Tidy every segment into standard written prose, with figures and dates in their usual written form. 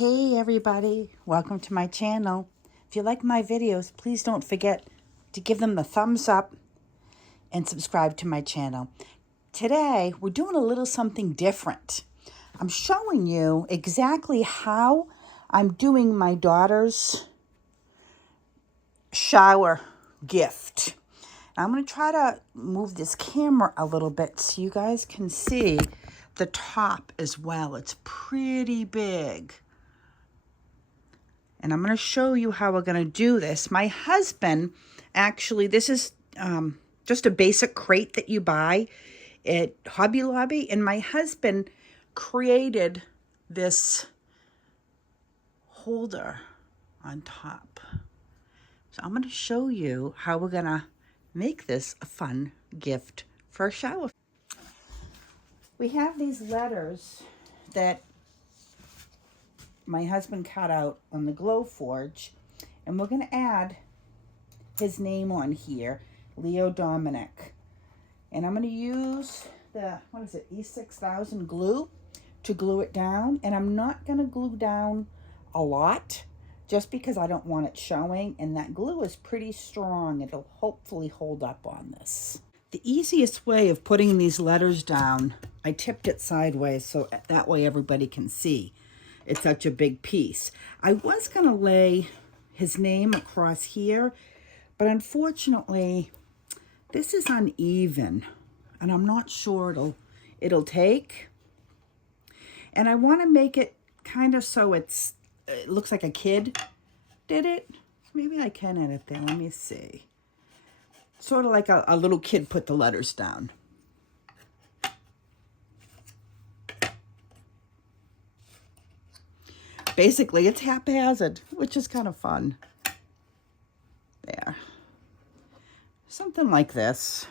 Hey everybody, welcome to my channel. If you like my videos, please don't forget to give them the thumbs up and subscribe to my channel. Today, we're doing a little something different. I'm showing you exactly how I'm doing my daughter's shower gift. I'm going to try to move this camera a little bit so you guys can see the top as well. It's pretty big. And I'm going to show you how we're going to do this. My husband, actually, this is just a basic crate that you buy at Hobby Lobby. And my husband created this holder on top. So I'm going to show you how we're going to make this a fun gift for a shower. We have these letters that my husband cut out on the Glowforge, and we're going to add his name on here, Leo Dominic. And I'm going to use the, what is it, E6000 glue to glue it down. And I'm not going to glue down a lot just because I don't want it showing. And that glue is pretty strong. It'll hopefully hold up on this. The easiest way of putting these letters down, I tipped it sideways so that way everybody can see. It's such a big piece. I was going to lay his name across here, but unfortunately, this is uneven, and I'm not sure it'll take. And I want to make it kind of so it looks like a kid did it. Maybe I can edit that. Let me see. Sort of like a little kid put the letters down. Basically, it's haphazard, which is kind of fun. There. Something like this.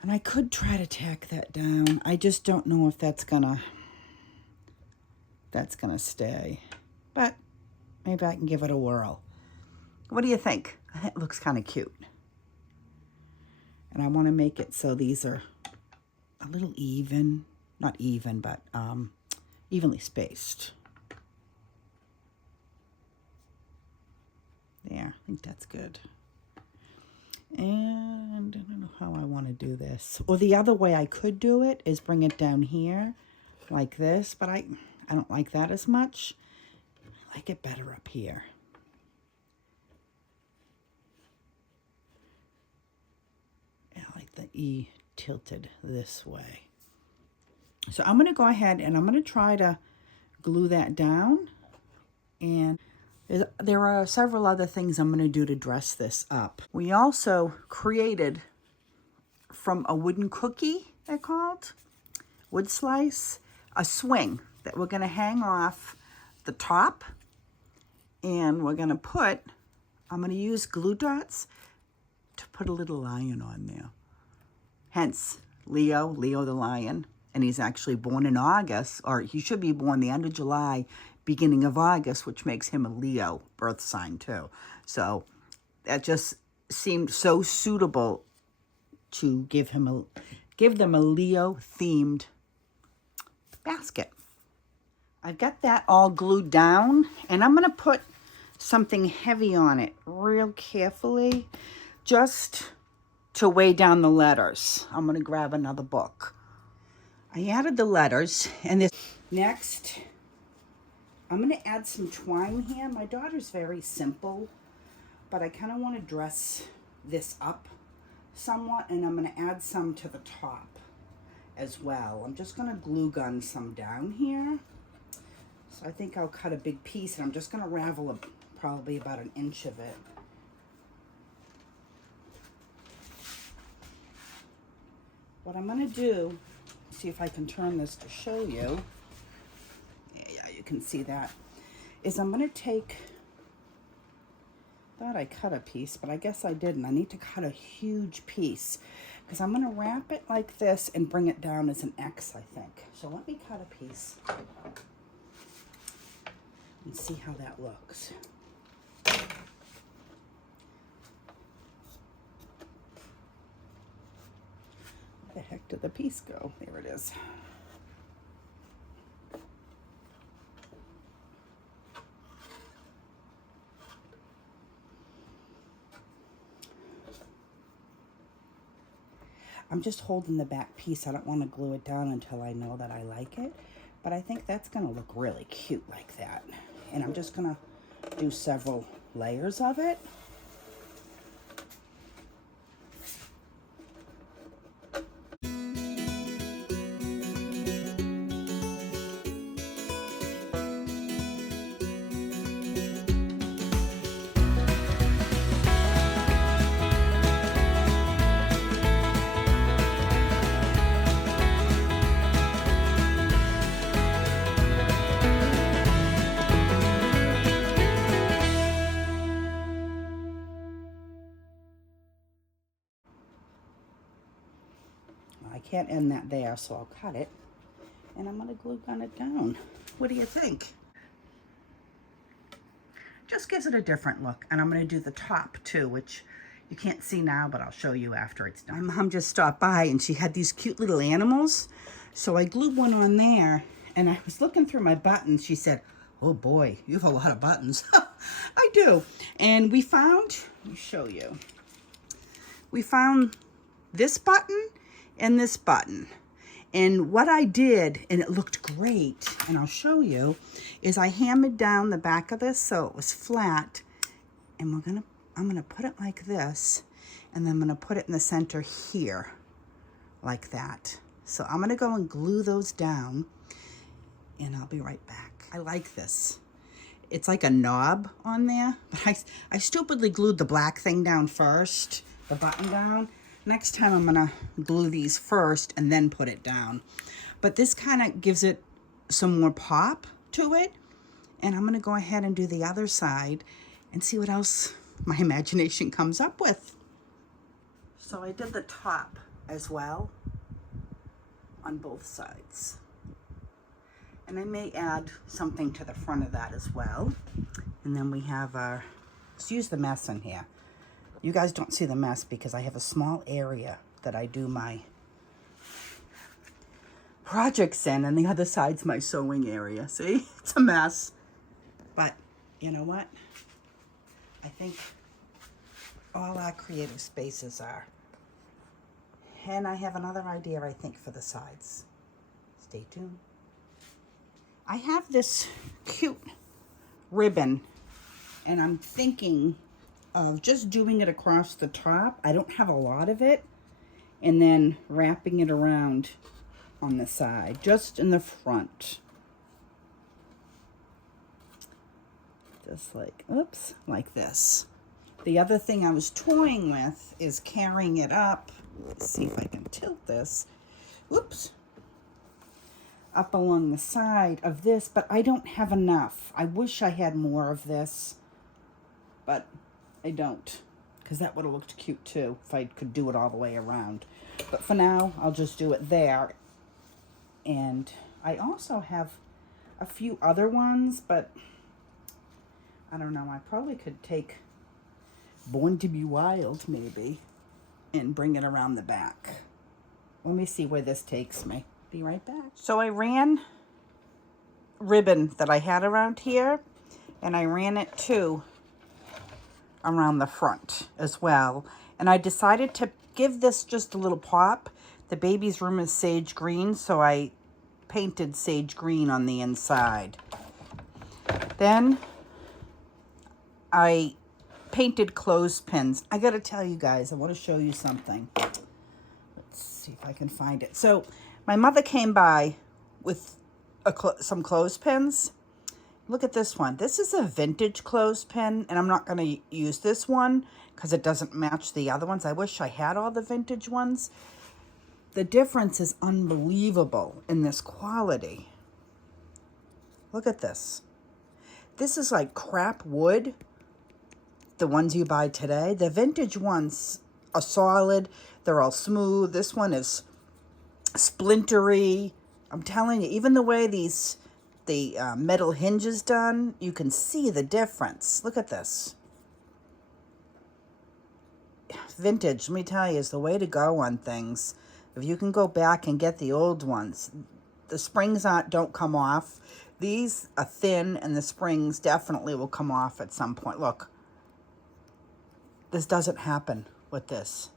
And I could try to tack that down. I just don't know if that's gonna stay. But maybe I can give it a whirl. What do you think? It looks kind of cute. And I want to make it so these are a little even. Not even, but evenly spaced. There, I think that's good. And I don't know how I want to do this. Or the other way I could do it is bring it down here like this, but I don't like that as much. I like it better up here. I like the E tilted this way. So I'm going to go ahead and I'm going to try to glue that down. And there are several other things I'm going to do to dress this up. We also created from a wooden cookie, they're called, wood slice, a swing that we're going to hang off the top. And we're going to put, I'm going to use glue dots to put a little lion on there. Hence, Leo the lion. And he's actually born in August, or he should be born the end of July, beginning of August, which makes him a Leo birth sign too. So that just seemed so suitable to give them a Leo themed basket. I've got that all glued down, and I'm going to put something heavy on it real carefully just to weigh down the letters. I'm going to grab another book. I added the letters, and this next, I'm going to add some twine here. My daughter's very simple, but I kind of want to dress this up somewhat, and I'm going to add some to the top as well. I'm just going to glue gun some down here. So I think I'll cut a big piece, and I'm just going to ravel probably about an inch of it. What I'm going to do, see if I can turn this to show you. Yeah, you can see that. Is I'm going to take, thought I cut a piece, but I guess I didn't. I need to cut a huge piece because I'm going to wrap it like this and bring it down as an X, I think. So let me cut a piece and see how that looks. Where the heck did the piece go? There it is. I'm just holding the back piece. I don't want to glue it down until I know that I like it. But I think that's going to look really cute like that. And I'm just going to do several layers of it. I can't end that there, so I'll cut it. And I'm going to glue gun it down. What do you think? Just gives it a different look. And I'm going to do the top too, which you can't see now, but I'll show you after it's done. My mom just stopped by and she had these cute little animals. So I glued one on there and I was looking through my buttons. She said, oh boy, you have a lot of buttons. I do. And we found, let me show you. We found this button and this button. And what I did, and it looked great, and I'll show you, is I hammered down the back of this so it was flat. And I'm gonna put it like this, and then I'm gonna put it in the center here, like that. So I'm gonna go and glue those down, and I'll be right back. I like this. It's like a knob on there, but I stupidly glued the black thing down first, the button down. Next time I'm gonna glue these first and then put it down. But this kind of gives it some more pop to it. And I'm gonna go ahead and do the other side and see what else my imagination comes up with. So I did the top as well on both sides. And I may add something to the front of that as well. And then we have our, let's use the mess in here. You guys don't see the mess because I have a small area that I do my projects in, and the other side's my sewing area. See, it's a mess. But you know what? I think all our creative spaces are. And I have another idea, I think, for the sides. Stay tuned. I have this cute ribbon, and I'm thinking of just doing it across the top. I don't have a lot of it. And then wrapping it around on the side, just in the front. Just like, oops, like this. The other thing I was toying with is carrying it up. Let's see if I can tilt this. Whoops. Up along the side of this, but I don't have enough. I wish I had more of this, but I don't, because that would have looked cute too if I could do it all the way around. But for now, I'll just do it there. And I also have a few other ones, but I don't know. I probably could take Born to Be Wild, maybe, and bring it around the back. Let me see where this takes me. Be right back. So I ran ribbon that I had around here, and I ran it too around the front as well. And I decided to give this just a little pop. The baby's room is sage green, so I painted sage green on the inside. Then I painted clothespins. I gotta tell you guys, I want to show you something. Let's see if I can find it. So my mother came by with some clothespins. Look at this one. This is a vintage clothespin, and I'm not going to use this one because it doesn't match the other ones. I wish I had all the vintage ones. The difference is unbelievable in this quality. Look at this. This is like crap wood, the ones you buy today. The vintage ones are solid. They're all smooth. This one is splintery. I'm telling you, even the way the metal hinge is done, you can see the difference. Look at this. Vintage, let me tell you, is the way to go on things. If you can go back and get the old ones, the springs don't come off. These are thin, and the springs definitely will come off at some point. Look, this doesn't happen with this.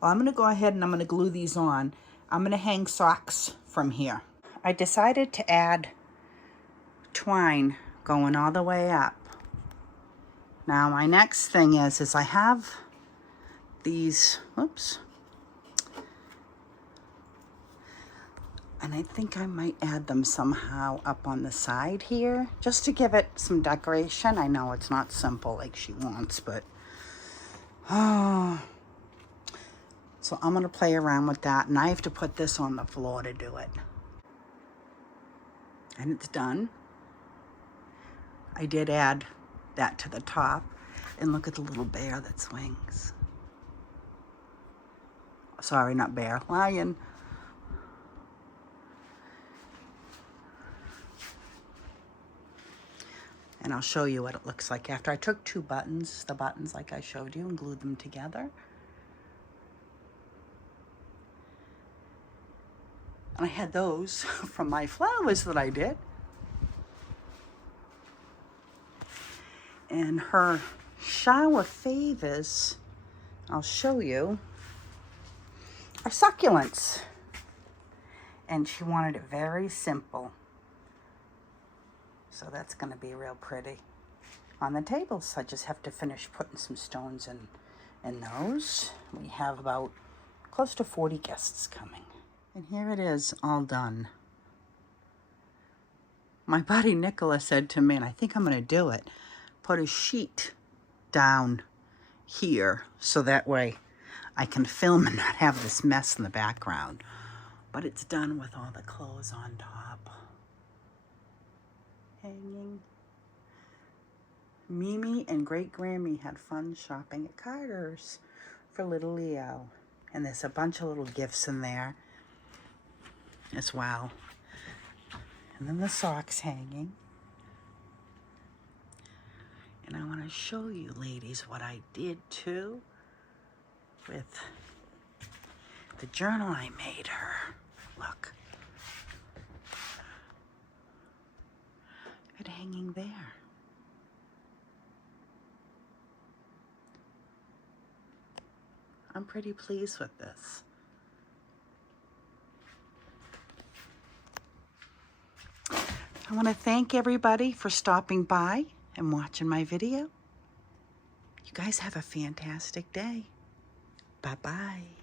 Well, I'm going to go ahead and I'm going to glue these on. I'm going to hang socks from here. I decided to add twine going all the way up. Now my next thing is I have these, whoops, and I think I might add them somehow up on the side here, just to give it some decoration. I know it's not simple like she wants, but, so I'm gonna play around with that, and I have to put this on the floor to do it. And it's done. I did add that to the top, and look at the little bear that swings. Sorry, not bear, lion. And I'll show you what it looks like after. I took two buttons, the buttons like I showed you, and glued them together. And I had those from my flowers that I did. And her shower favors, I'll show you, are succulents. And she wanted it very simple. So that's going to be real pretty on the table. So I just have to finish putting some stones in those. We have about close to 40 guests coming. And here it is, all done. My buddy Nicola said to me, and I think I'm going to do it, put a sheet down here so that way I can film and not have this mess in the background. But it's done with all the clothes on top. Hanging. Mimi and Great Grammy had fun shopping at Carter's for little Leo. And there's a bunch of little gifts in there as well. And then the socks hanging. And I want to show you ladies what I did too with the journal I made her. Look. It hanging there. I'm pretty pleased with this. I want to thank everybody for stopping by and watching my video. You guys have a fantastic day. Bye-bye.